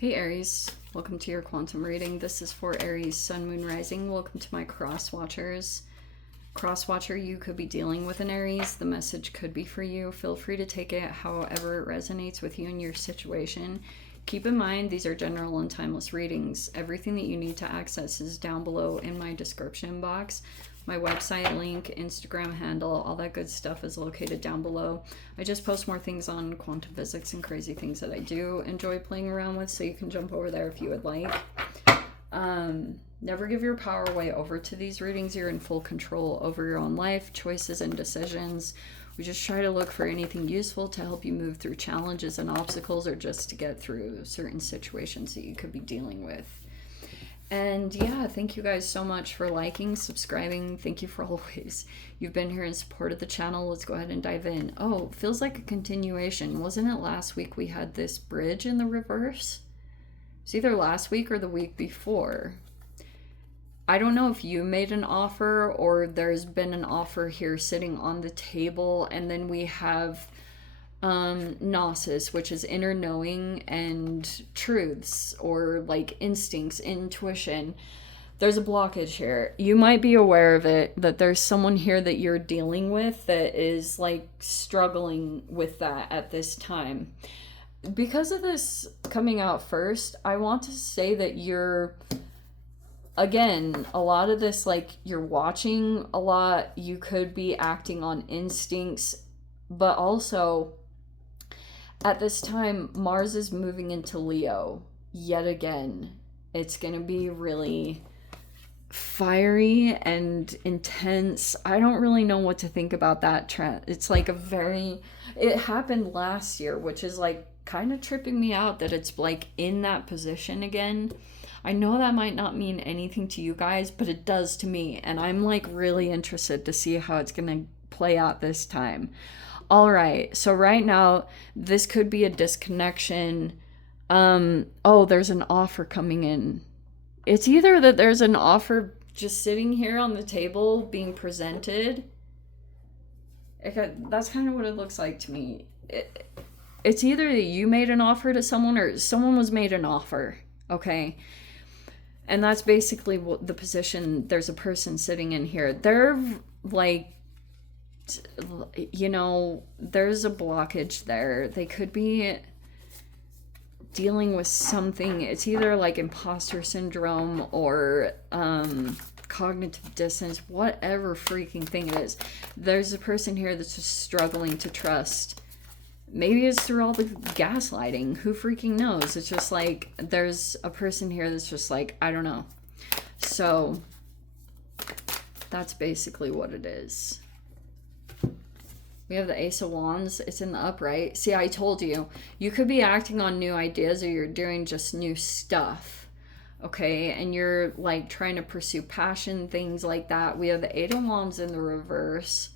Hey Aries, welcome to your quantum reading. This is for Aries, Sun, Moon, Rising. Welcome to my cross watchers. Cross watcher, you could be dealing with an Aries. The message could be for you. Feel free to take it however it resonates with you and your situation. Keep in mind, these are general and timeless readings. Everything that you need to access is down below in my description box. My website link, Instagram handle, all that good stuff is located down below. I just post more things on quantum physics and crazy things that I do enjoy playing around with, so you can jump over there if you would like. Never give your power away over to these readings. You're in full control over your own life, choices, and decisions. We just try to look for anything useful to help you move through challenges and obstacles, or just to get through certain situations that you could be dealing with. And yeah, thank you guys so much for liking, subscribing. Thank you for always. You've been here in support of the channel. Let's go ahead and dive in. Oh, feels like a continuation. Wasn't it last week we had this bridge in the reverse? It's either last week or the week before. I don't know if you made an offer or there's been an offer here sitting on the table, and then we have gnosis, which is inner knowing and truths, or like instincts, intuition. There's a blockage here. You might be aware of it, that there's someone here that you're dealing with that is like struggling with that at this time. Because of this coming out first, I want to say that you're, again, a lot of this, like, you're watching a lot. You could be acting on instincts, but also at this time, Mars is moving into Leo yet again. It's going to be really fiery and intense. I don't really know what to think about that trend. It's like it happened last year, which is like kind of tripping me out that it's like in that position again. I know that might not mean anything to you guys, but it does to me. And I'm like really interested to see how it's going to play out this time. All right, so right now, this could be a disconnection. Oh, there's an offer coming in. It's either that there's an offer just sitting here on the table being presented. That's kind of what it looks like to me. It's either that you made an offer to someone or someone was made an offer, okay? And that's basically what the position, there's a person sitting in here. They're like, you know, there's a blockage there. They could be dealing with something. It's either like imposter syndrome or cognitive dissonance, whatever freaking thing it is. There's a person here that's just struggling to trust. Maybe it's through all the gaslighting. Who freaking knows? It's just like there's a person here that's just like, I don't know. So that's basically what it is. We have the Ace of Wands. It's in the upright. See, I told you. You could be acting on new ideas, or you're doing just new stuff. Okay? And you're like trying to pursue passion, things like that. We have the Eight of Wands in the reverse.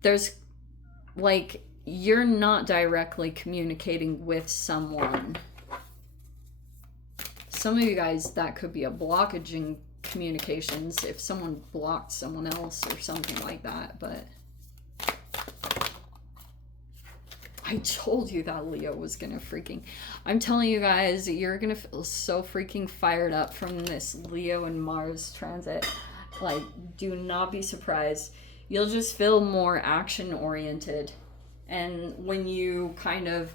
There's like, you're not directly communicating with someone. Some of you guys, that could be a blockage in communications if someone blocked someone else or something like that, but I told you that Leo was gonna freaking... I'm telling you guys, you're gonna feel so freaking fired up from this Leo and Mars transit. Like, do not be surprised. You'll just feel more action-oriented. And when you kind of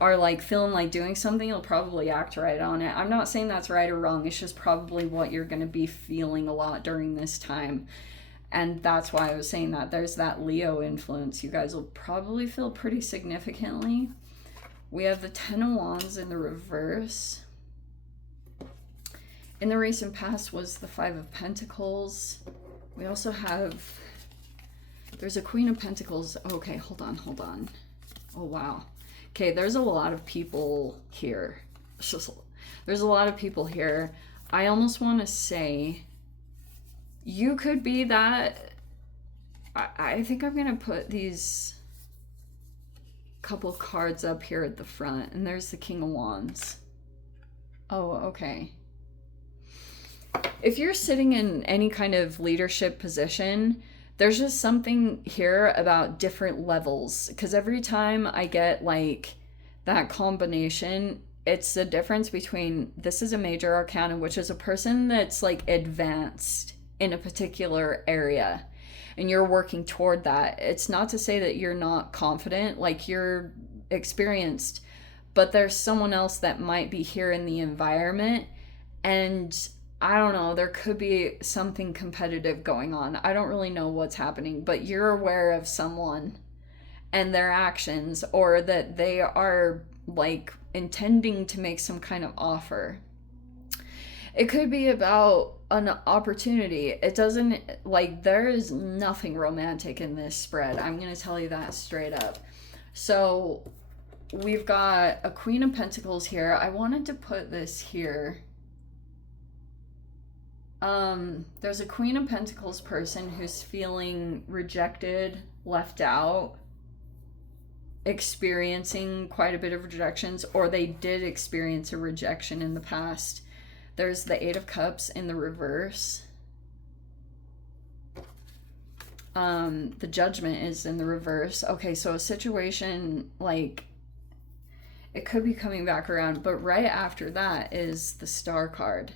are like feeling like doing something, you'll probably act right on it. I'm not saying that's right or wrong. It's just probably what you're gonna be feeling a lot during this time. And that's why I was saying that there's that Leo influence. You guys will probably feel pretty significantly. We have the Ten of Wands in the reverse. In the recent past was the Five of Pentacles. We also have, there's a Queen of Pentacles. Okay, hold on. Oh, wow. Okay, there's a lot of people here. There's a lot of people here. I almost want to say, you could be that. I think I'm going to put these couple cards up here at the front. And there's the King of Wands. Oh, okay. If you're sitting in any kind of leadership position, there's just something here about different levels. Because every time I get like that combination, it's the difference between, this is a major arcana, which is a person that's like advanced in a particular area and you're working toward that. It's not to say that you're not confident, like you're experienced, but there's someone else that might be here in the environment, and I don't know, there could be something competitive going on. I don't really know what's happening, but you're aware of someone and their actions, or that they are like intending to make some kind of offer. It could be about an opportunity. It doesn't, like, there is nothing romantic in this spread. I'm going to tell you that straight up. So we've got a Queen of Pentacles here. I wanted to put this here. There's a Queen of Pentacles person who's feeling rejected, left out, experiencing quite a bit of rejections, or they did experience a rejection in the past. There's the Eight of Cups in the reverse. The Judgment is in the reverse. Okay, so a situation, like, it could be coming back around, but right after that is the Star card.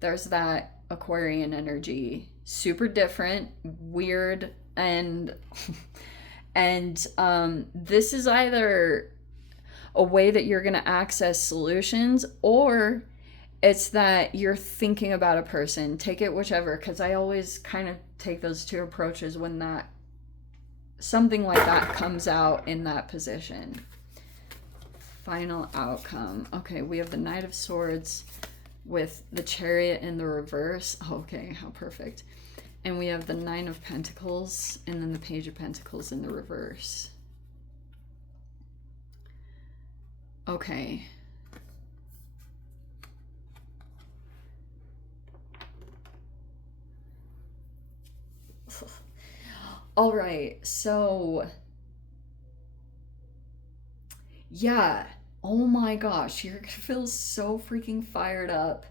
There's that Aquarian energy. Super different, weird, and this is either a way that you're going to access solutions, or it's that you're thinking about a person. Take it whichever, because I always kind of take those two approaches when that something like that comes out in that position. Final outcome. Okay, we have the Knight of Swords with the Chariot in the reverse. Okay, how perfect. And we have the Nine of Pentacles and then the Page of Pentacles in the reverse. Okay. All right, so yeah. Oh my gosh, you're gonna feel so freaking fired up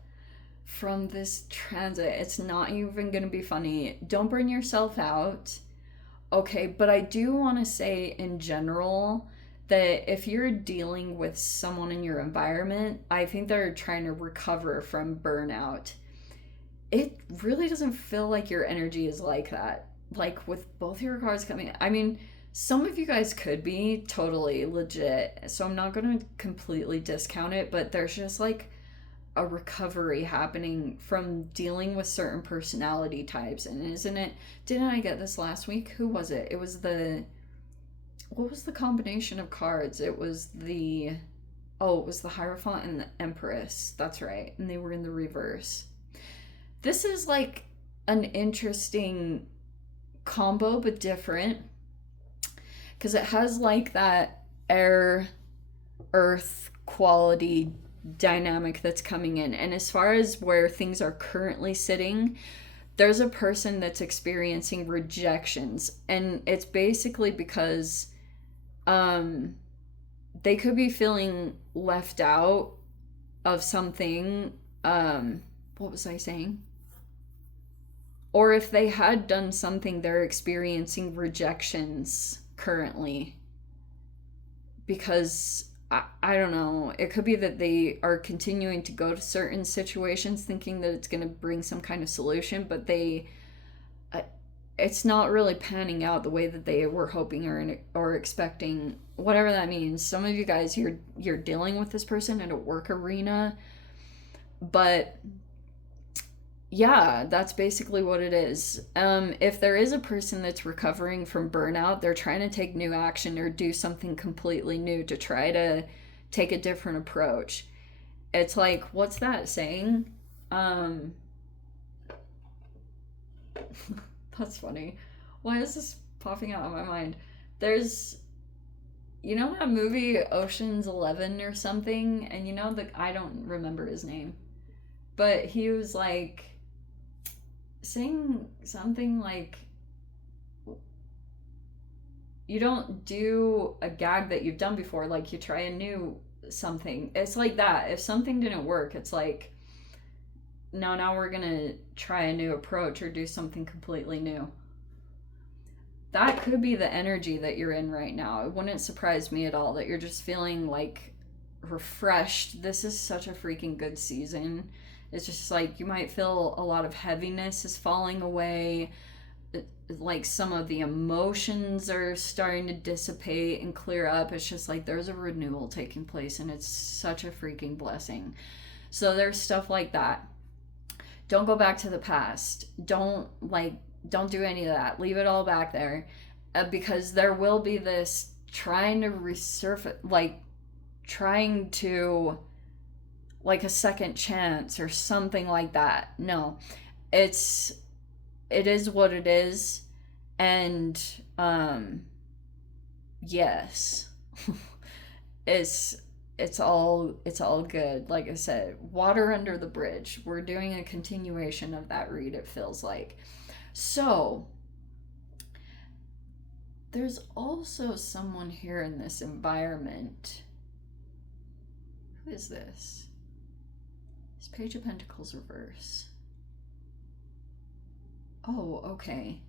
from this transit. It's not even gonna be funny. Don't burn yourself out. Okay, but I do want to say in general that if you're dealing with someone in your environment, I think they're trying to recover from burnout. It really doesn't feel like your energy is like that. Like with both your cards coming, I mean, some of you guys could be totally legit, so I'm not going to completely discount it, but there's just like a recovery happening from dealing with certain personality types. And isn't it, didn't I get this last week? Who was it? It was what was the combination of cards? It was the Hierophant and the Empress. That's right. And they were in the reverse. This is like an interesting combo, but different, because it has like that air earth quality dynamic that's coming in. And as far as where things are currently sitting, there's a person that's experiencing rejections, and it's basically because they could be feeling left out of something. What was I saying? Or if they had done something, they're experiencing rejections currently. Because, I don't know, it could be that they are continuing to go to certain situations thinking that it's going to bring some kind of solution, but it's not really panning out the way that they were hoping or expecting, whatever that means. Some of you guys, you're dealing with this person in a work arena, but yeah, that's basically what it is. If there is a person that's recovering from burnout, they're trying to take new action or do something completely new to try to take a different approach. It's like, what's that saying? That's funny. Why is this popping out of my mind? There's, you know that movie Ocean's 11 or something? And you know, I don't remember his name. But he was like saying something like, you don't do a gag that you've done before, like you try a new something. It's like that. If something didn't work, it's like, no, now we're gonna try a new approach or do something completely new. That could be the energy that you're in right now. It wouldn't surprise me at all that you're just feeling like refreshed. This is such a freaking good season. It's just like you might feel a lot of heaviness is falling away. Like some of the emotions are starting to dissipate and clear up. It's just like there's a renewal taking place, and it's such a freaking blessing. So there's stuff like that. Don't go back to the past. Don't do any of that. Leave it all back there, because there will be this trying to resurface, trying to, like, a second chance or something like that. No, it is what it is. And yes. it's all good. Like I said, water under the bridge. We're doing a continuation of that read, it feels like. So there's also someone here in this environment. Who is this? It's Page of Pentacles reverse. Oh, okay.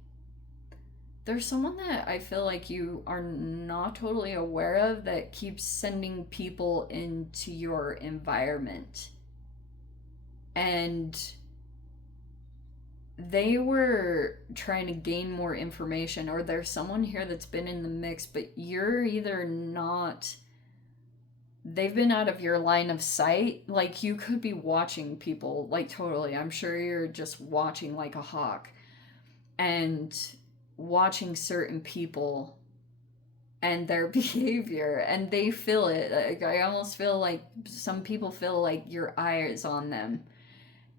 There's someone that I feel like you are not totally aware of that keeps sending people into your environment. And they were trying to gain more information, or there's someone here that's been in the mix, but you're either not... They've been out of your line of sight. Like, you could be watching people, like, totally. I'm sure you're just watching like a hawk. And watching certain people and their behavior, and they feel it. Like, I almost feel like some people feel like your eye is on them,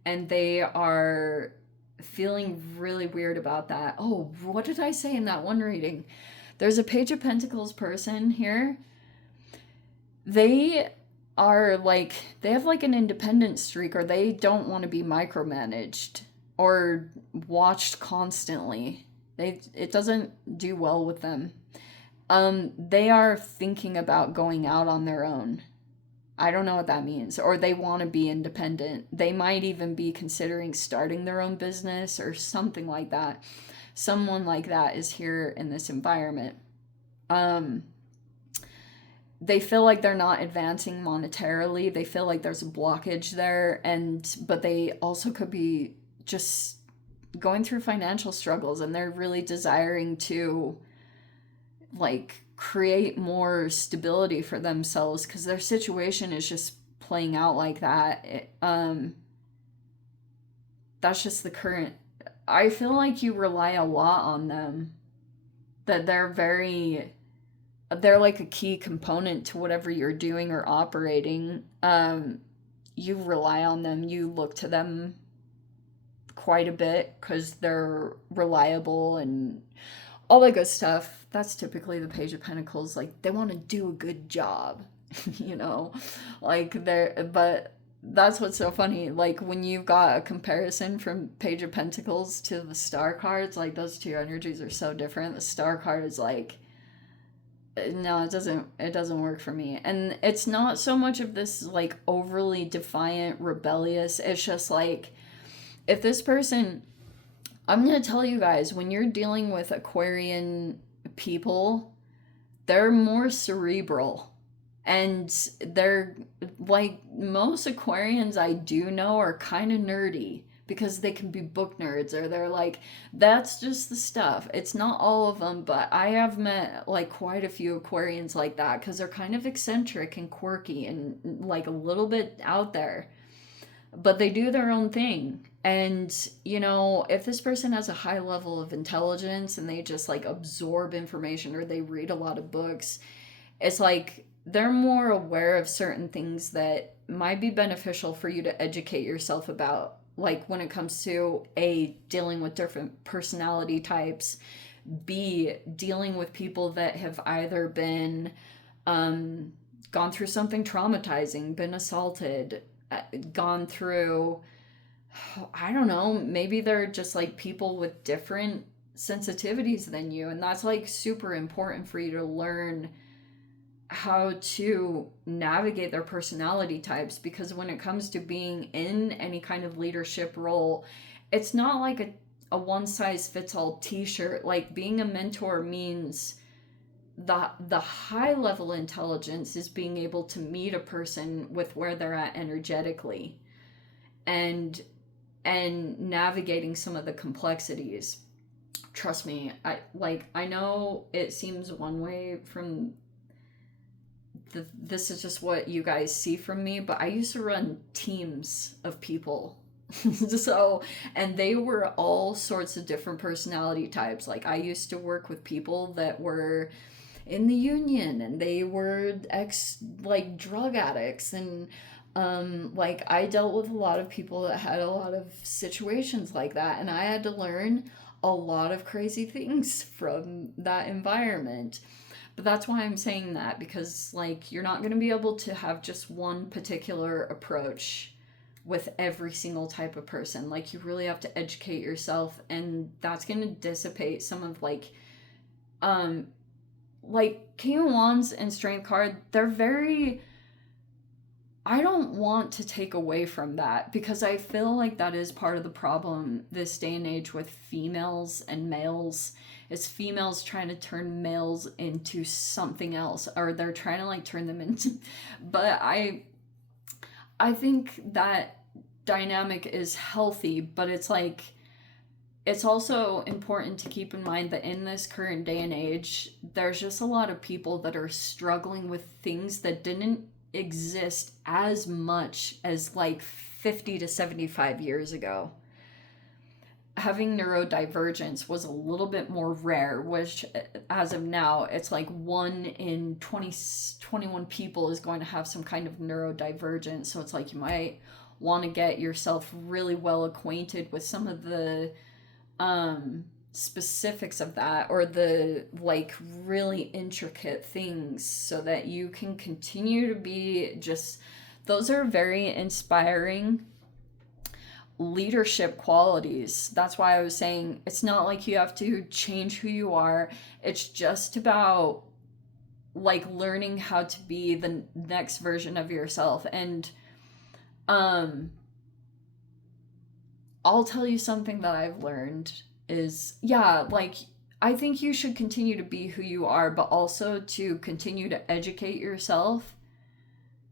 and they are feeling really weird about that. Oh, what did I say in that one reading? There's a Page of Pentacles person here. They are like, they have like an independent streak, or they don't want to be micromanaged or watched constantly. It doesn't do well with them. They are thinking about going out on their own. I don't know what that means. Or they want to be independent. They might even be considering starting their own business or something like that. Someone like that is here in this environment. They feel like they're not advancing monetarily. They feel like there's a blockage there, but they also could be just going through financial struggles, and they're really desiring to, like, create more stability for themselves because their situation is just playing out like that. That's just the current... I feel like you rely a lot on them. That they're like a key component to whatever you're doing or operating. You rely on them. You look to them quite a bit because they're reliable and all that good stuff. That's typically the Page of Pentacles. Like, they want to do a good job, you know, like but that's what's so funny. Like, when you've got a comparison from Page of Pentacles to the Star cards, like, those two energies are so different. The Star card is like, no, it doesn't work for me. And it's not so much of this, like, overly defiant, rebellious. It's just like, if this person, I'm going to tell you guys, when you're dealing with Aquarian people, they're more cerebral. And they're, like, most Aquarians I do know are kind of nerdy because they can be book nerds, or they're like, that's just the stuff. It's not all of them, but I have met, like, quite a few Aquarians like that because they're kind of eccentric and quirky and, like, a little bit out there. But they do their own thing. And, you know, if this person has a high level of intelligence and they just, like, absorb information, or they read a lot of books, it's like they're more aware of certain things that might be beneficial for you to educate yourself about. Like, when it comes to A, dealing with different personality types, B, dealing with people that have either been gone through something traumatizing, been assaulted, gone through, I don't know, maybe they're just like people with different sensitivities than you, and that's like super important for you to learn how to navigate their personality types, because when it comes to being in any kind of leadership role, it's not like a one size fits all t-shirt. Like, being a mentor means the high level intelligence is being able to meet a person with where they're at energetically, and navigating some of the complexities. Trust me, I know it seems one way from this is just what you guys see from me, but I used to run teams of people. So, and they were all sorts of different personality types. Like, I used to work with people that were in the union, and they were like drug addicts, and like, I dealt with a lot of people that had a lot of situations like that, and I had to learn a lot of crazy things from that environment. But that's why I'm saying that, because like, you're not going to be able to have just one particular approach with every single type of person. Like, you really have to educate yourself, and that's going to dissipate some of like King of Wands and Strength card, they're very, I don't want to take away from that, because I feel like that is part of the problem this day and age with females and males, is females trying to turn males into something else, or they're trying to like turn them into, but I think that dynamic is healthy, but it's like, it's also important to keep in mind that in this current day and age, there's just a lot of people that are struggling with things that didn't exist as much as like 50 to 75 years ago. Having neurodivergence was a little bit more rare, which as of now, it's like 1 in 21 people is going to have some kind of neurodivergence. So it's like, you might want to get yourself really well acquainted with some of the specifics of that, or the like really intricate things, so that you can continue to be just, those are very inspiring leadership qualities. That's why I was saying it's not like you have to change who you are. It's just about like learning how to be the next version of yourself. And I'll tell you something that I've learned is, yeah, like, I think you should continue to be who you are, but also to continue to educate yourself,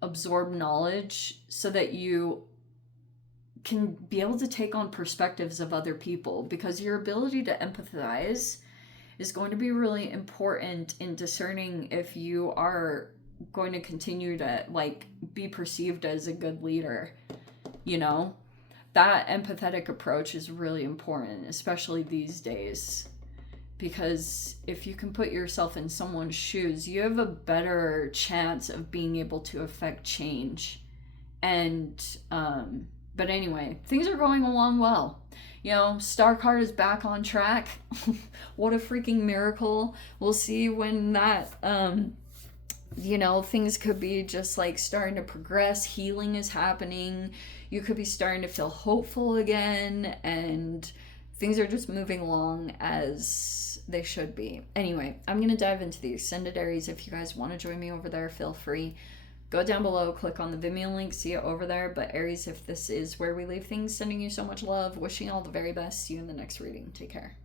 absorb knowledge, so that you can be able to take on perspectives of other people, because your ability to empathize is going to be really important in discerning if you are going to continue to like be perceived as a good leader. You know, that empathetic approach is really important, especially these days, because if you can put yourself in someone's shoes, you have a better chance of being able to affect change. And but anyway, things are going along well. You know, Star card is back on track. What a freaking miracle. We'll see when that, you know, things could be just like starting to progress. Healing is happening. You could be starting to feel hopeful again. And things are just moving along as they should be. Anyway, I'm going to dive into the Ascended Aries. If you guys want to join me over there, feel free. Go down below, click on the Vimeo link, see it over there. But Aries, if this is where we leave things, sending you so much love, wishing you all the very best. See you in the next reading. Take care.